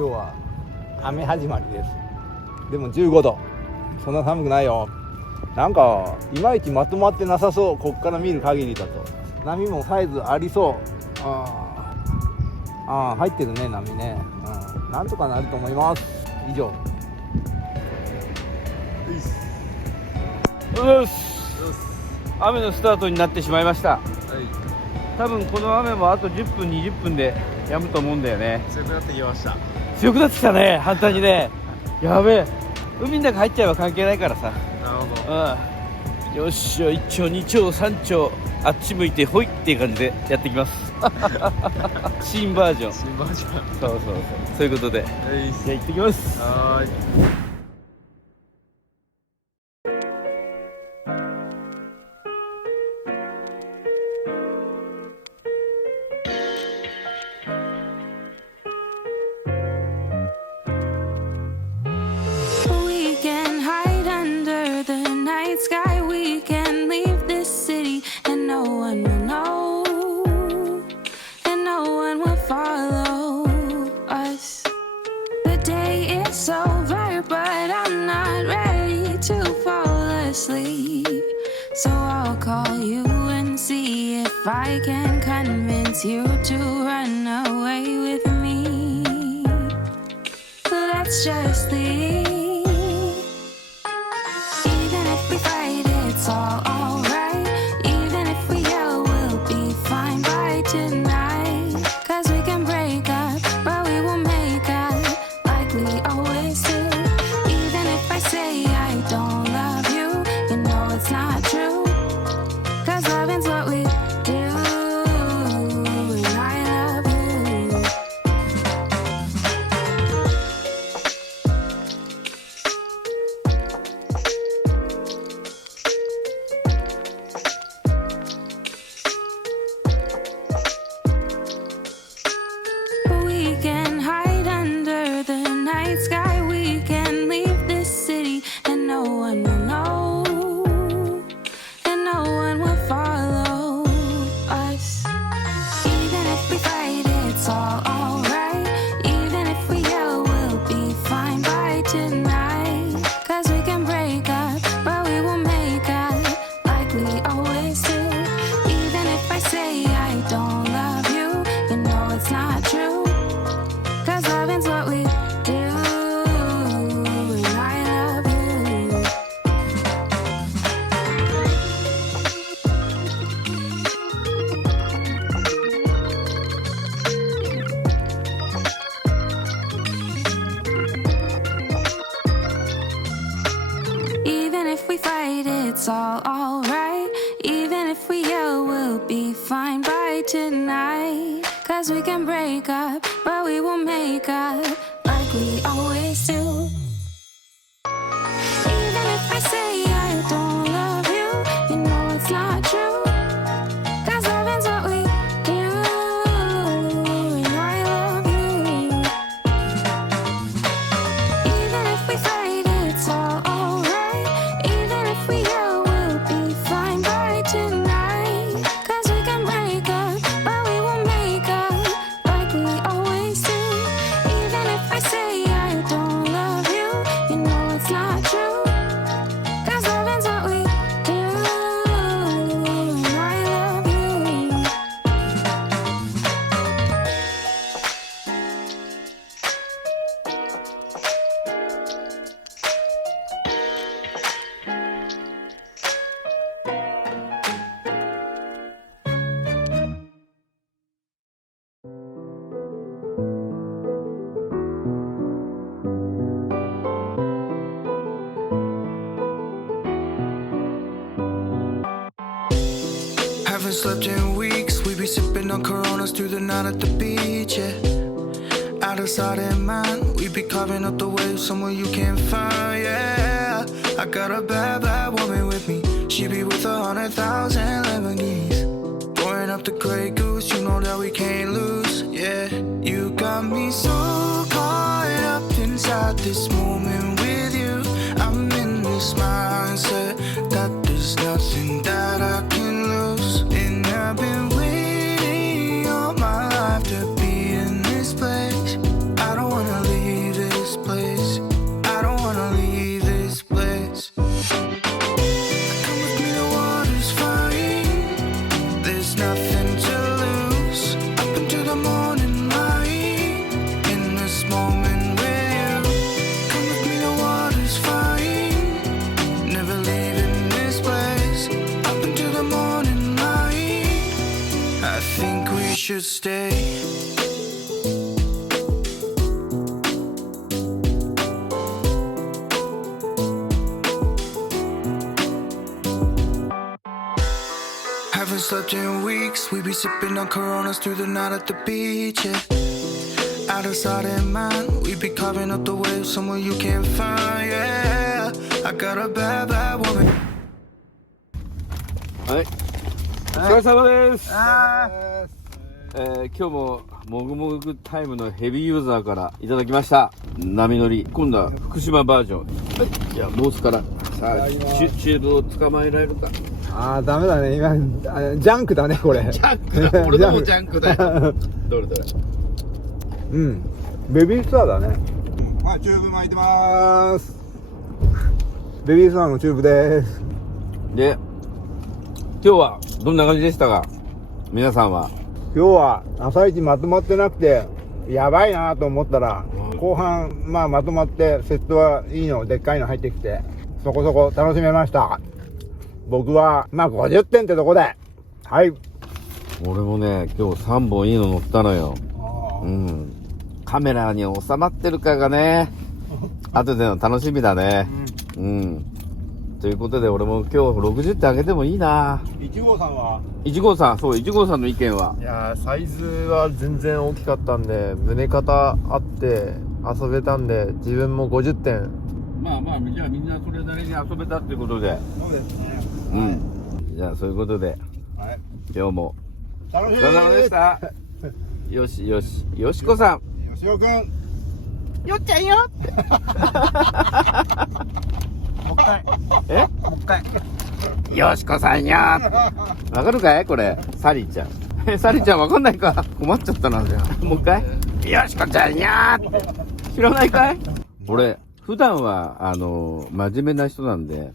今日は雨始まりです。でも15度、そんな寒くないよ。なんかいまいちまとまってなさそう。こっから見る限りだと波もサイズありそう。入ってるね、波ね。なんとかなると思います。以上。雨のスタートになってしまいました。多分この雨もあと10分20分で止むと思うんだよね。強くなってきました。強くなってきたね、反対にね。やべえ、海の中入っちゃえば関係ないからさ。なるほど。よっしゃ、1丁2丁3丁あっち向いてほいっていう感じでやっていきます新バージョン。そういうことで、じゃあ行ってきます。はーい。So I'll call you and see if I can convince you to run away with me. Let's just leave. Even if we fight, it's all alright. Even if we yell, we'll be fine by tonight. 'Cause we can break up, but we will make up like we always do. Even if I say I don't love you, you know it's not true. 'Cause loving's what we do, and I love you. We can hide under the night sky. We can leave this city and no one will know. And no one will follow us. Even if we fight, it's all alright. Even if we yell, we'll be fine by tonight. 'Cause we can break up, but we will make up like we always do. Even if I say I don't love you, you know it's not true. 'Cause loving's what we do, and I love you. Even if we fight, it's all alright. Even if we yell, we'll be fine by tonight. 'Cause we can break up, but we will make up like we always do. Even if I say I don't love you, you know it's not true. 'Cause loving's what we do, and I love you. Even if we fight, it's all alright. Even if we yell, we'll be fine by tonight. 'Cause we can break up, but we will make up like we always do. Even if I say I don't love you, you know it's not true. 'Cause loving's what we do, and I love you. Haven't slept in weeks. We be sipping on Coronas through the night at the beach, yeah. Out of sight and mind, we be carving up the waves somewhere you can't find, yeah. I got a bad, bad woman with me. She be with 100,000 Lamborghinis. Pouring up the Grey Goose, you know that we can't lose, yeah. You got me so caught up inside this moment with you. I'm in this mindset that there's nothing that I can lose. And I've been waiting all my life to be in this place. I don't wanna leave. this place. I don't wanna leave this place. Come with me, the water's fine. There's nothing to lose. Up into the morning light. In this moment with you. Come with me, the water's fine. Never leaving this place. Up into the morning light. I think we should stay. Haven't slept in weeks. We be sipping on Coronas through the night at the beach, yeah. Out of sight and mind. We be carving up the waves somewhere you can't find, yeah. I got a bad, bad woman. はい、お疲れ様です。今日ももぐもぐタイムのヘビーユーザーからいただきました波乗り。今度は福島バージョン。はい、じゃあボスからさあチューブを捕まえられるか。ダメだね今。ジャンクだねこれ。ジャンクだ。俺のもジャンクだよ。どれどれ。ベビースターだね。はい、チューブ巻いてまーす。ベビースターのチューブです。で今日はどんな感じでしたか皆さんは。今日は朝一まとまってなくてやばいなと思ったら、後半まとまってセットはいいのでっかいの入ってきてそこそこ楽しめました。僕は50点ってとこで。はい。俺もね今日3本いいの乗ったのよ。カメラに収まってるかがね後での楽しみだね。ということで俺も今日60点あげてもいいな。1号さんは1号さん、そう1号さんの意見は。いやーサイズは全然大きかったんで胸肩あって遊べたんで自分も50点。まあじゃあみんなそれなりに遊べたっていうことで。そうですね。じゃあそういうことで、はい、今日も楽しみお疲れ様でした。よしよしよしこさん、よしおくんよっちゃんよってもう一回もう一回よしこさんよわかるかいこれサリーちゃん。サリーちゃんわかんないか。困っちゃったな。じゃあもう一回よしこちゃんよって知らないかい。俺普段は真面目な人なんで